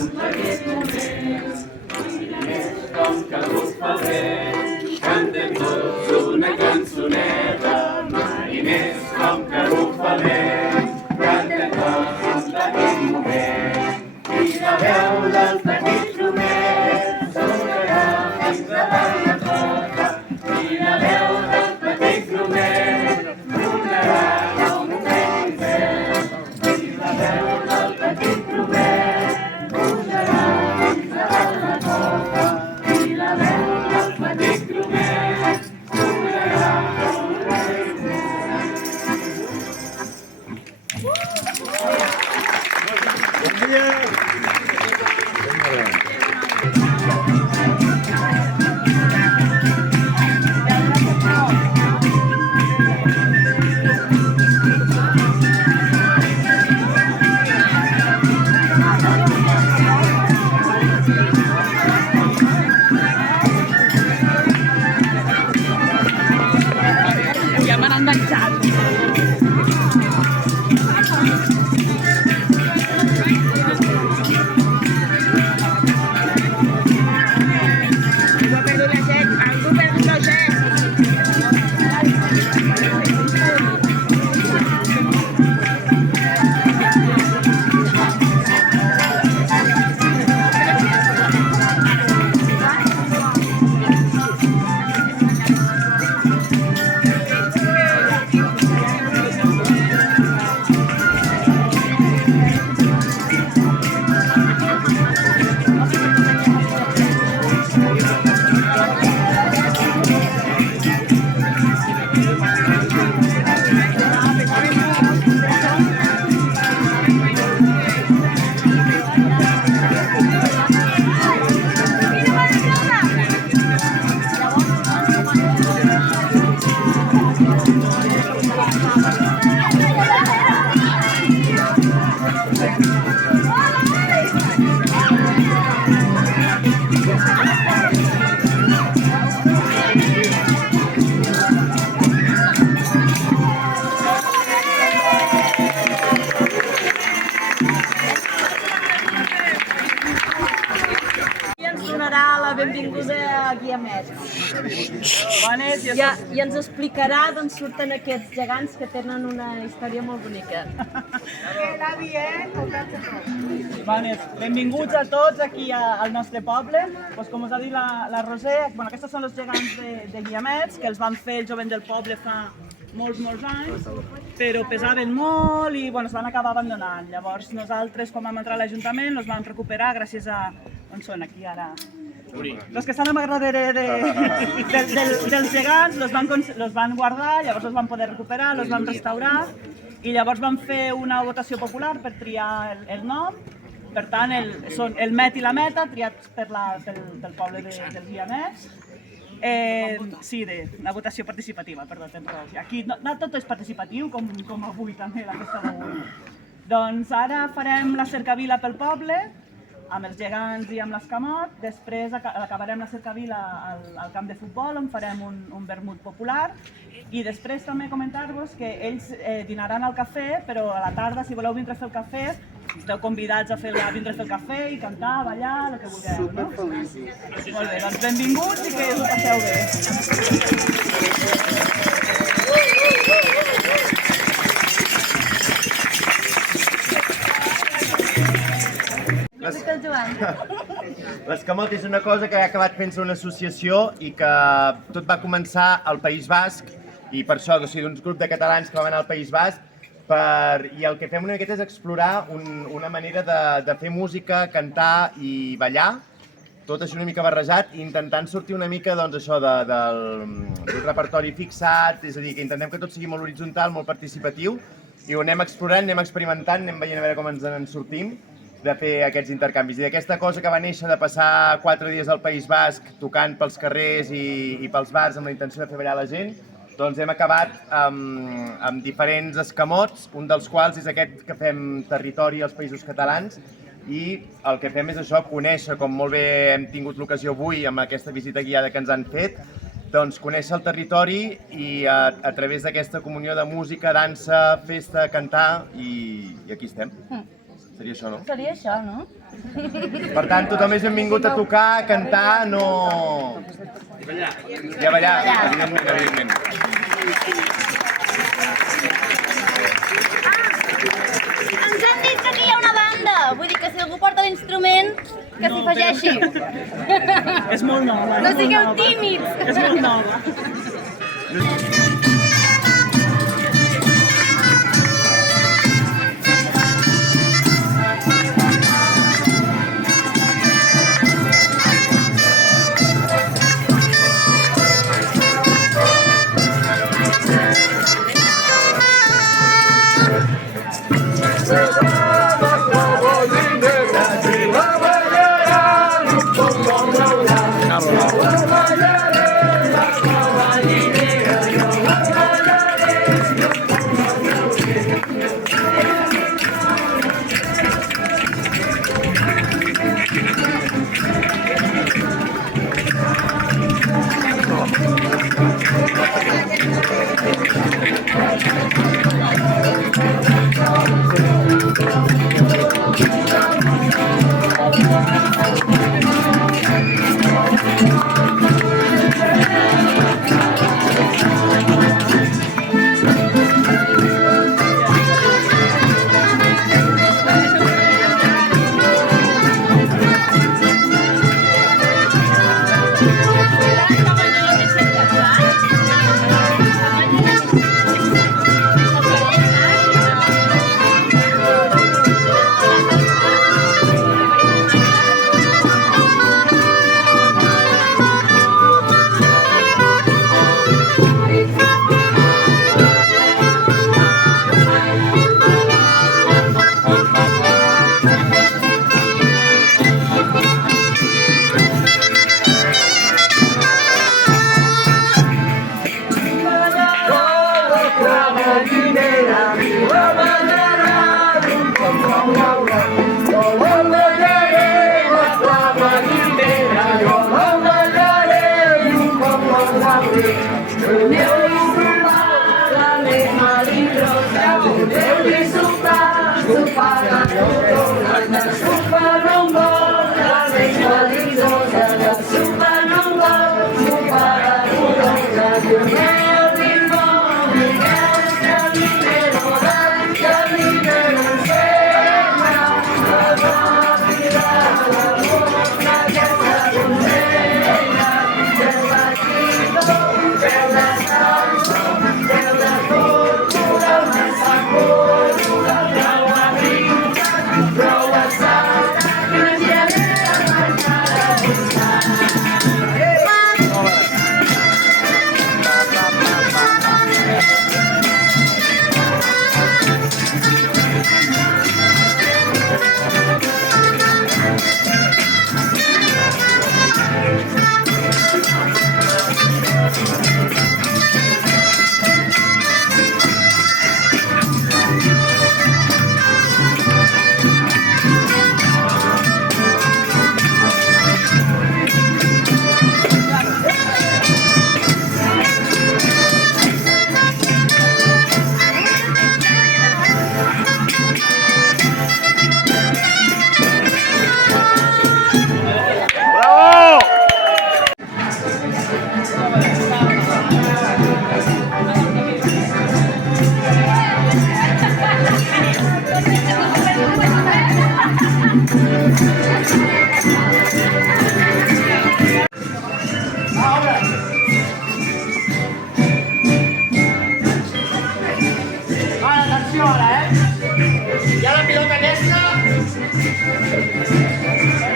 aquest moment. Mariners, com que bufa el vent, cantem tots una cançoneta. Mariners, com que bufa el vent, cantem tots aquest moment. I la veu del petit Romer sonarà fins davant la porta. I la veu del petit Romer sonarà com un vent verd. I la veu del petit Romer sonarà fins davant la porta. I la veu del petit Romer sonarà com un vent verd. Ja m'han enganxat. Benvinguda a Guiamet. I ens explicarà d'on surten aquests gegants que tenen una història molt bonica. Benvinguts a tots aquí al nostre poble. Com us ha dit la Roser, aquests són els gegants de Guiamets, que els van fer el jovent del poble fa molts anys, però pesaven molt i es van acabar abandonant. Llavors nosaltres, quan vam entrar a l'Ajuntament, els vam recuperar gràcies a... On són aquí ara? Els que estan a m'agradaré dels gegants els van guardar, llavors els van poder recuperar, els van restaurar i llavors van fer una votació popular per triar el nom. Per tant, són el Met i la Meta, triats pel poble dels Guiamets. Sí, la votació participativa, perdó, tens raó. Aquí no tot és participatiu, com avui també, la festa d'avui. Doncs ara farem la cercavila pel poble, amb els gegants i amb l'escamot. Després acabarem la cercavila al camp de futbol, on farem un vermut popular. I després també comentar-vos que ells dinaran al cafè, però a la tarda, si voleu vindre a fer el cafè, esteu convidats a vindre a fer el cafè i cantar, ballar, el que vulgueu, no? Molt bé, doncs benvinguts i que us ho passeu bé. L'escamot és una cosa que ha acabat fent-se una associació i que tot va començar al País Basc i per això, d'un grup de catalans que van anar al País Basc i el que fem una miqueta és explorar una manera de fer música, cantar i ballar, tot això una mica barrejat, intentant sortir una mica del repertori fixat, és a dir, que intentem que tot sigui molt horitzontal, molt participatiu, i ho anem explorant, anem experimentant, anem veient a veure com ens en sortim de fer aquests intercanvis. I d'aquesta cosa que va néixer de passar 4 dies al País Basc tocant pels carrers i pels bars amb la intenció de fer ballar la gent, doncs hem acabat amb diferents escamots, un dels quals és aquest que fem territori als Països Catalans, i el que fem és això, conèixer, com molt bé hem tingut l'ocasió avui amb aquesta visita guiada que ens han fet, doncs conèixer el territori i a través d'aquesta comunió de música, dansa, festa, cantar, i aquí estem. Seria això, no? Seria això, no? Per tant, tothom és benvingut a tocar, a cantar, no... I a ballar, evidentment, evidentment. Ens han dit que aquí hi ha una banda, vull dir que si algú porta l'instrument, que s'hi afegeixi. És molt nova. No sigueu tímids. És molt nova.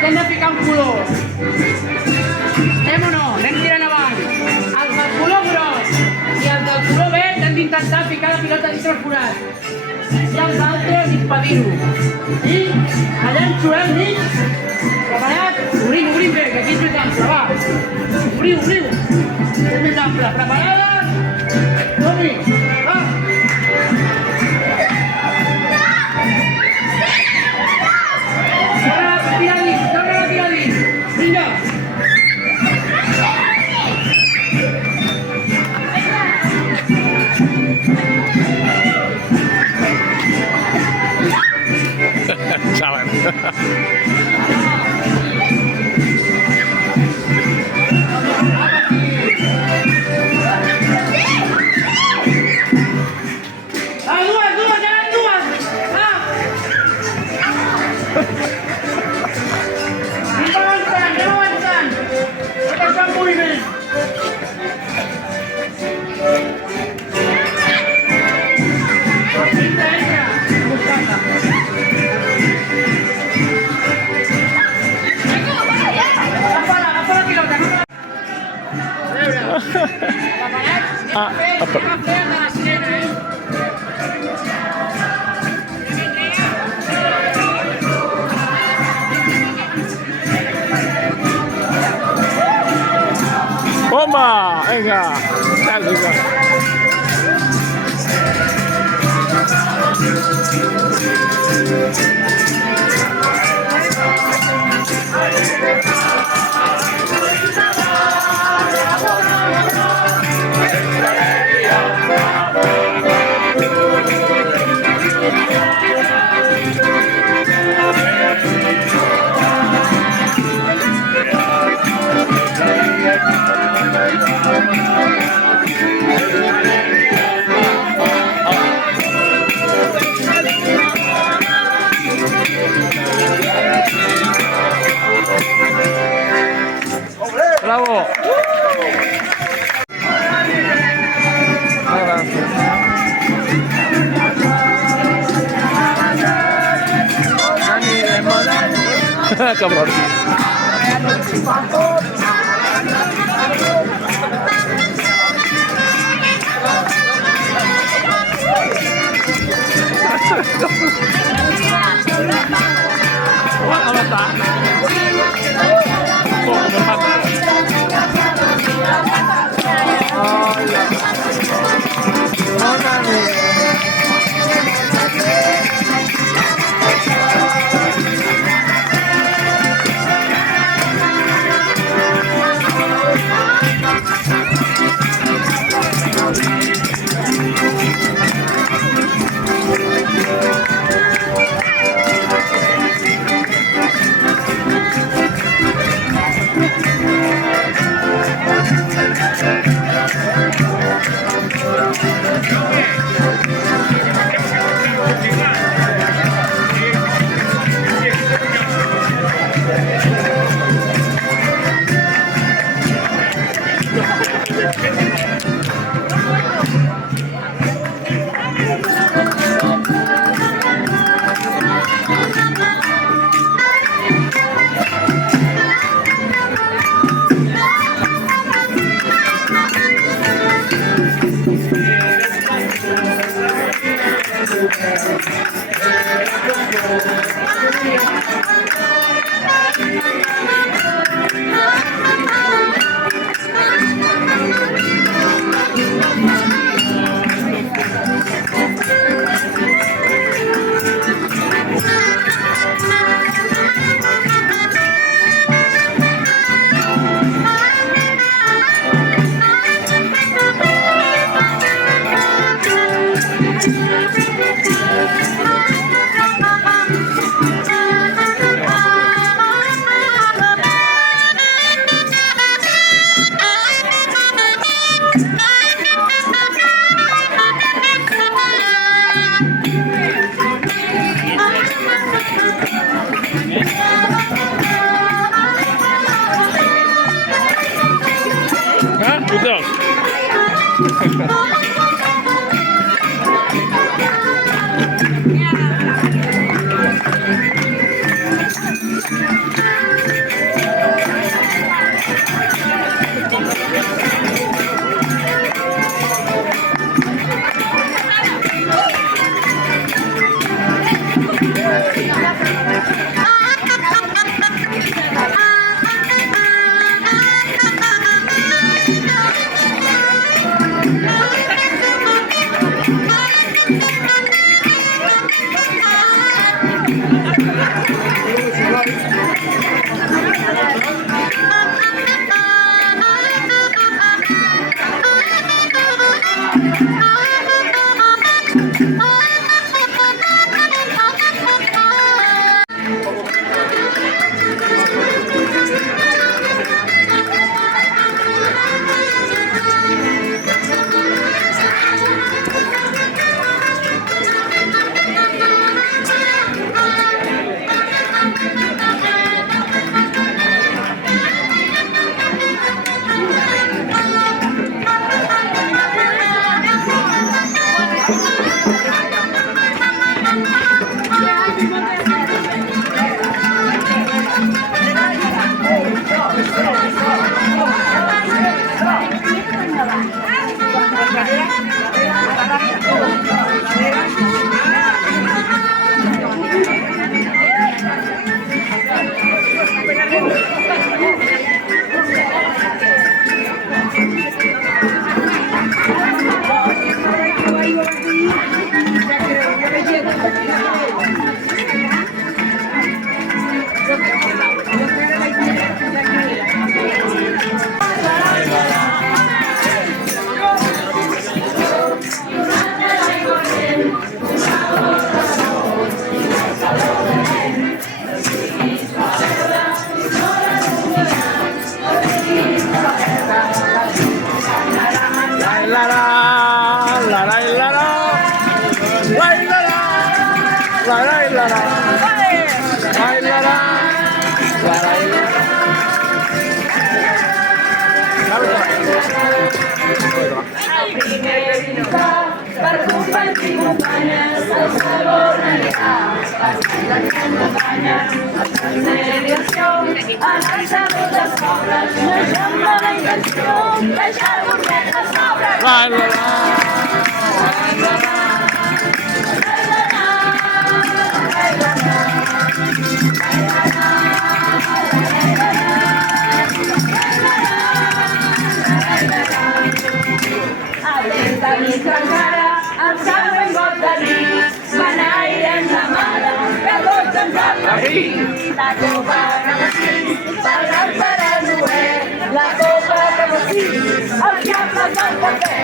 Hem de ficar un color. Estem o no? Anem tirant avant. Els del color gros i els del color verd hem d'intentar ficar la pilota dintre el forat. I els altres impedir-ho. I allà ens xurem mig. Preparat? Obrim bé, que aquí és més ample, va. Obriu. És més ample. Preparades? Som-hi! Va! Torna a tirar dins. Vinga! Saben. ¡Epa! Venga. ¡Bravo! Cabrón. acompanyes, el sabor anirà. Passant les muntanyes, passant de direcció, en el salut dels pobles, no és amb la intenció, deixar el gourmet de sobre. Atenta nit encara, el següent got de nit, beneirem la mare, que tots ens ha patit. La copa cap aquí, pagat per a Noel, la copa cap aquí, el que ha passat cafè.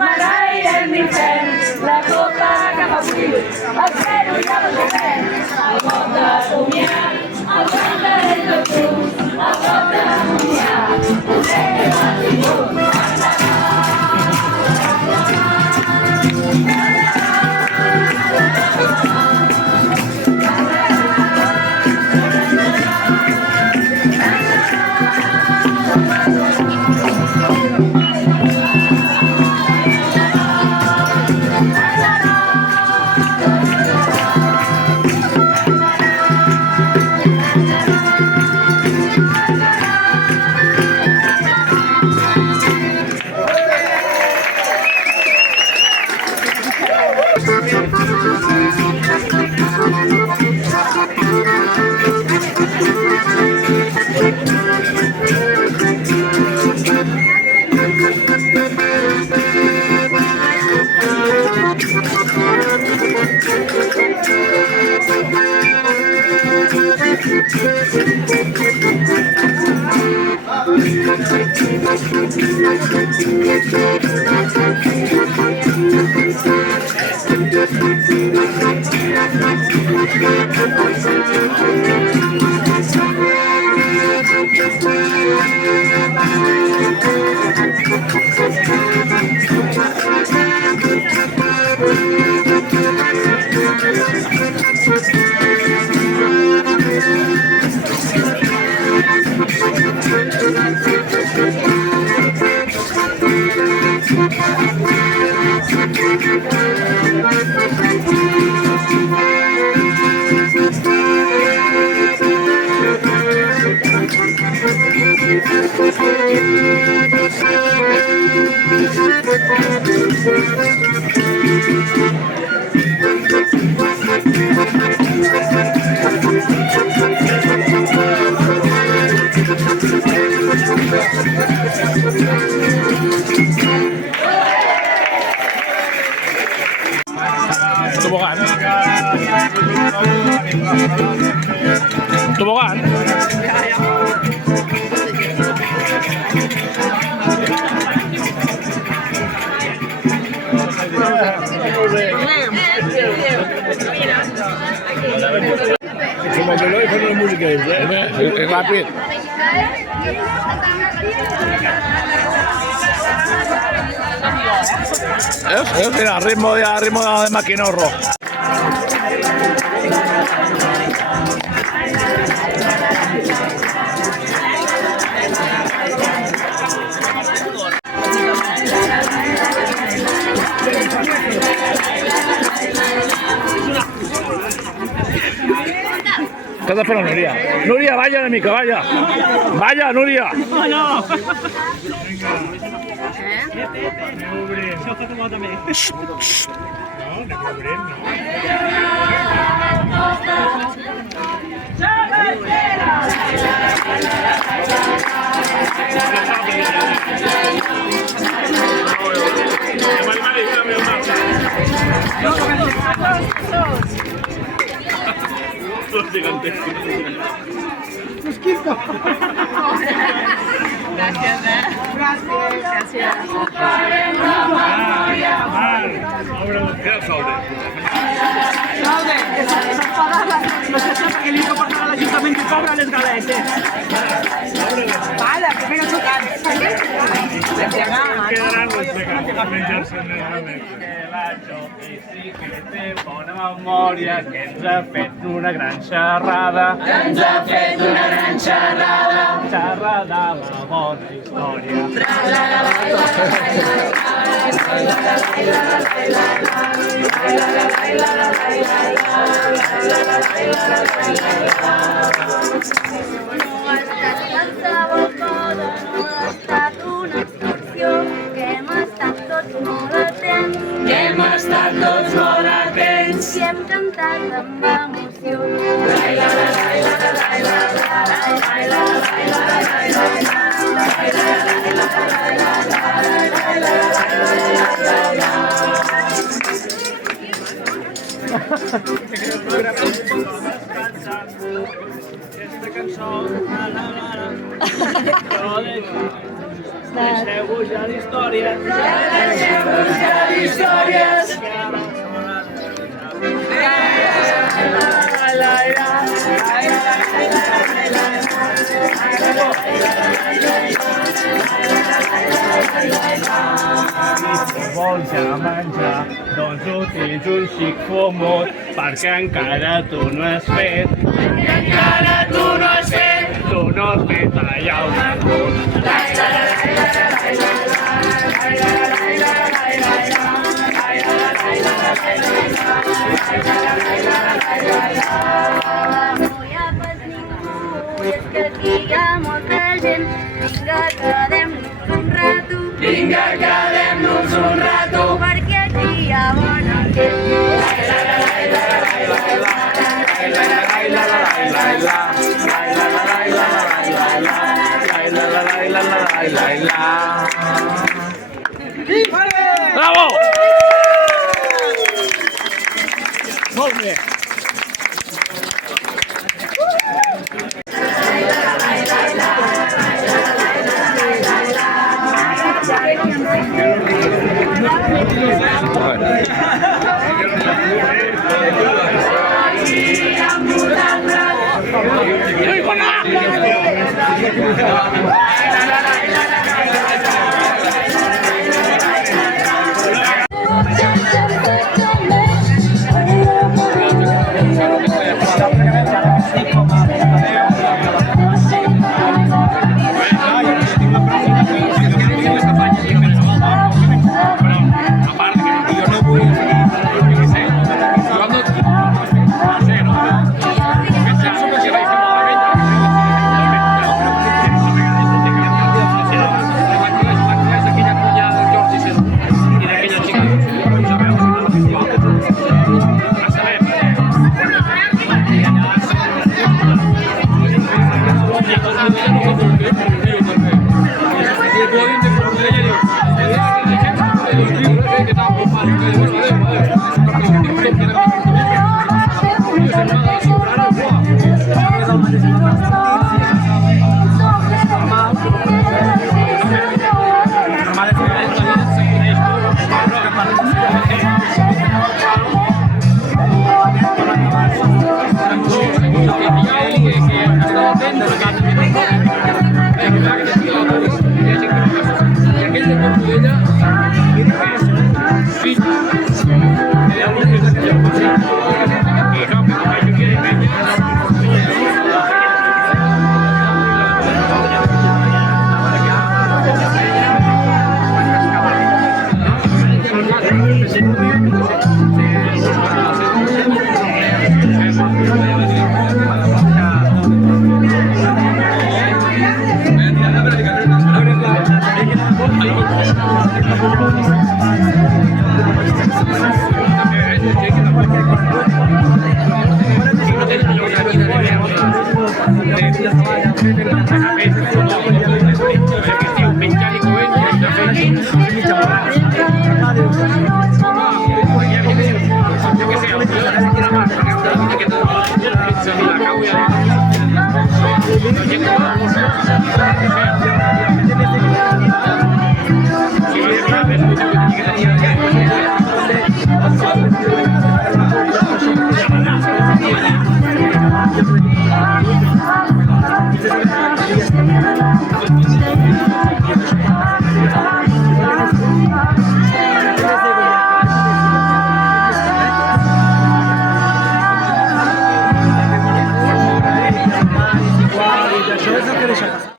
Marairem d'infern, la copa cap avui, el zero ja no jugem, el got de comiat, el got de tot, el got de comiat, potser que m'ha tingut. Tobogan. Tobogan. Como que no hay con la música, Es rápido. Mira, ritmo de maquinorro. ¿Qué estás esperando, Nuria? Nuria, vaya, mica, vaya. Vaya, Nuria. Oh, no! Això fa com també. Los gigantescos. Gracias, Gracias. Queda Saude. Saude, que s'enfada no sé perquè li porten a l'Ajuntament que cobra les galetes. Vale, que venga tocant. Quedaran los I sí que té bona memòria, que ens ha fet una gran xerrada. Xerrada la bona història. No ha estat qualsevol cosa, no ha estat una excursió, que hem estat tots molt atents. I hem cantat amb emoció. Aquesta cançó, deixeu-vos ja d'històries. Si vols ja menjar, doncs utilitza un xic fumut, perquè encara tu no has fet. Tu no has fet allà un acut. No hi ha pas ningú, és que aquí hi ha molta gent. Vinga, quedem-nos un rato. Perquè aquí hi ha bona gent. Bravo! Molt bé. Yo que sé,